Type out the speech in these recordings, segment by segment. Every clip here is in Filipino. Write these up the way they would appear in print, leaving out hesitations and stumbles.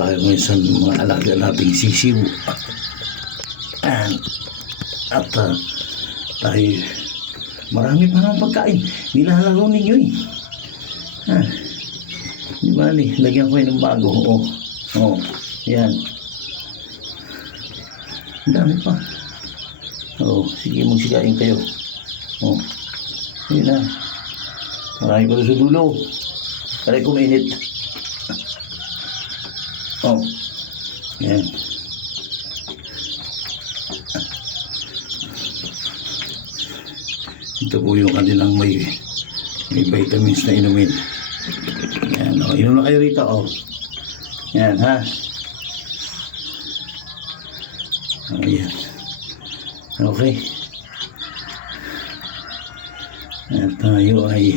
tayo ngayon sa mga alaga nating sisiw. At tayo, marami pa naman pagkain. Nilalaro ninyo eh. Di ba, lagyan ko ng bago. Yan. Ang dami pa. Sige, magsigain kayo. Yun na. Marami pa sa dulo. Kaya kuminit. Yan. Ito po yung kanilang may vitamins na inumin. Yan, inom na kayo rito, Yan, ha? Yan. Okay. At tayo ay...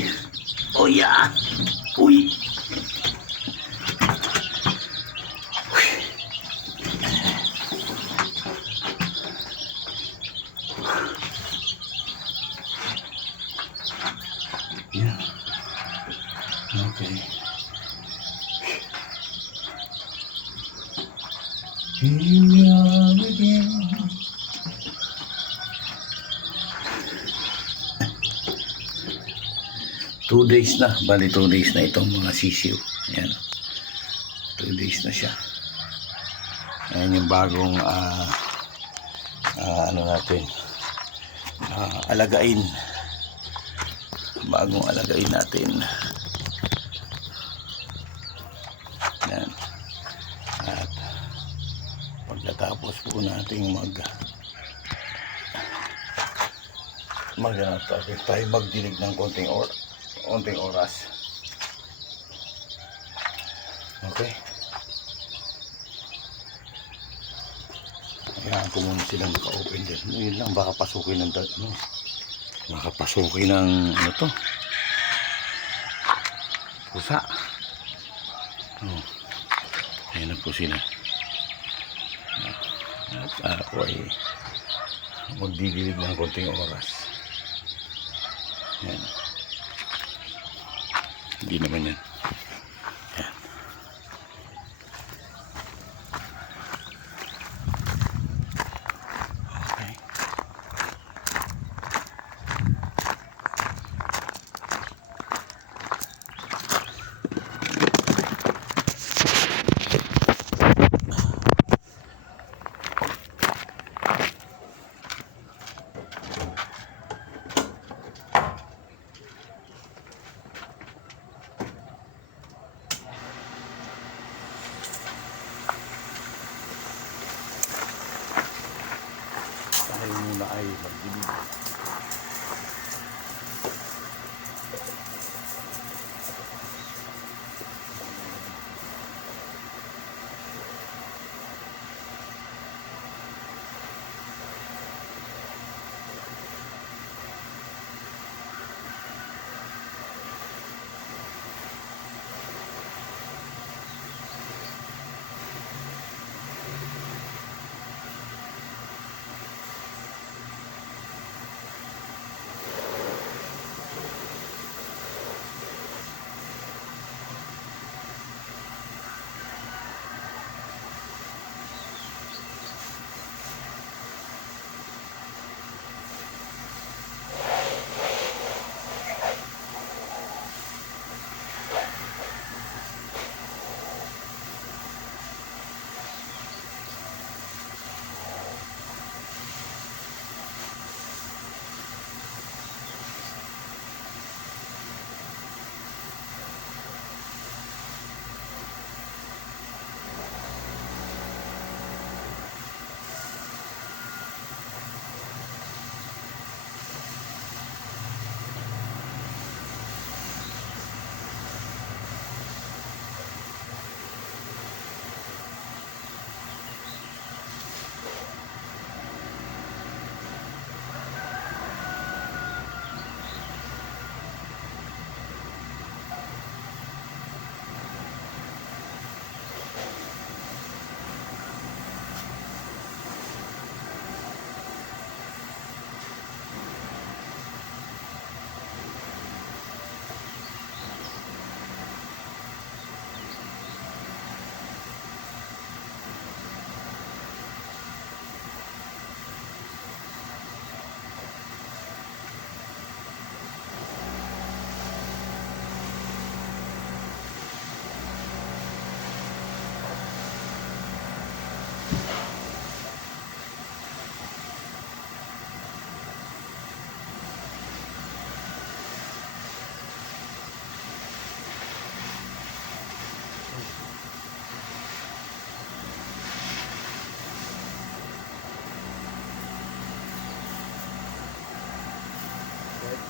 yeah! Uy! Yeah. Okay. Here we are again. Two days na. Bali 2 days na itong mga sisiw. Ayan. 2 days na siya. Ayan yung bagong natin. Alagain. Bagong alagain natin. Yan. At pagkatapos po nating tayo magdilig ng konting oras. Okay. Kailangan ko muna silang naka-open din. Yun lang, baka pasukin ng pusa. Ayan na po sila. At ako ay magdidilig ng konting oras. Ayan. Hindi naman yan. Ayan. Okay. Tayo muna ay magdilig.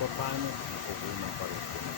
paano nakukunan pa rin ko na.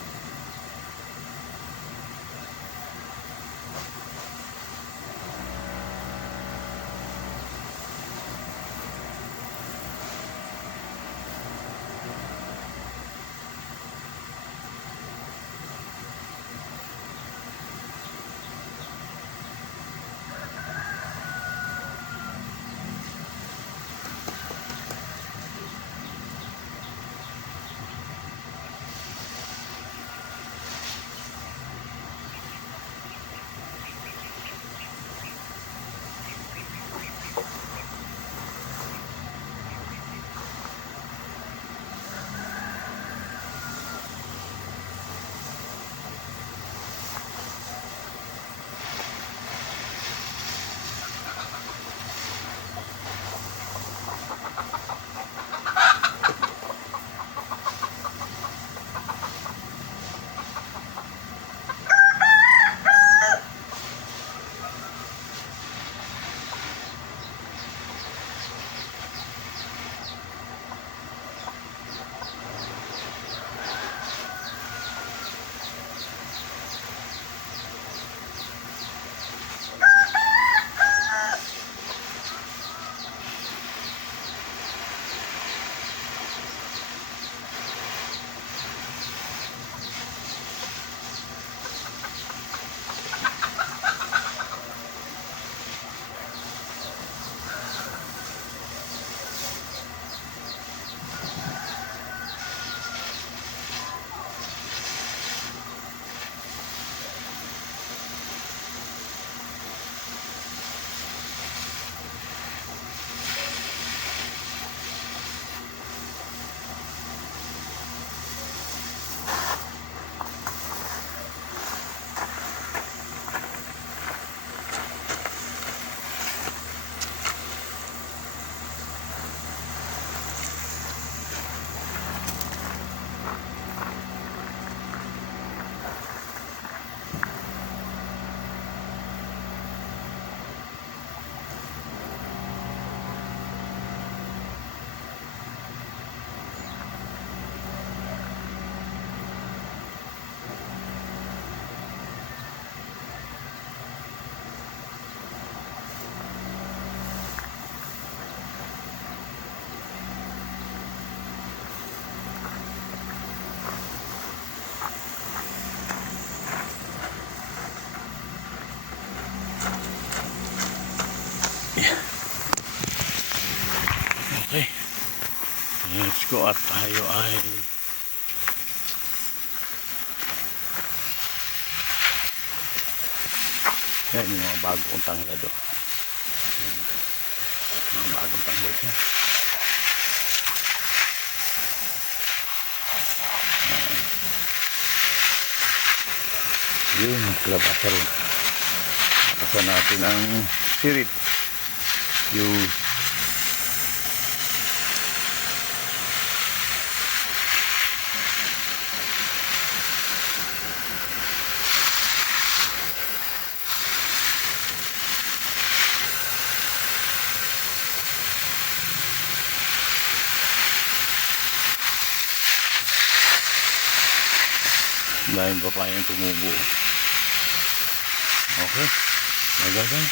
Okay, let's go at tayo ay yan yung mga bagong tanglado. Mga bagong tanglado yan. Yun, kalabasa rin. Nakasan natin ang sirit. Yung dahil pa pa yung tumubo. Okay, magagay.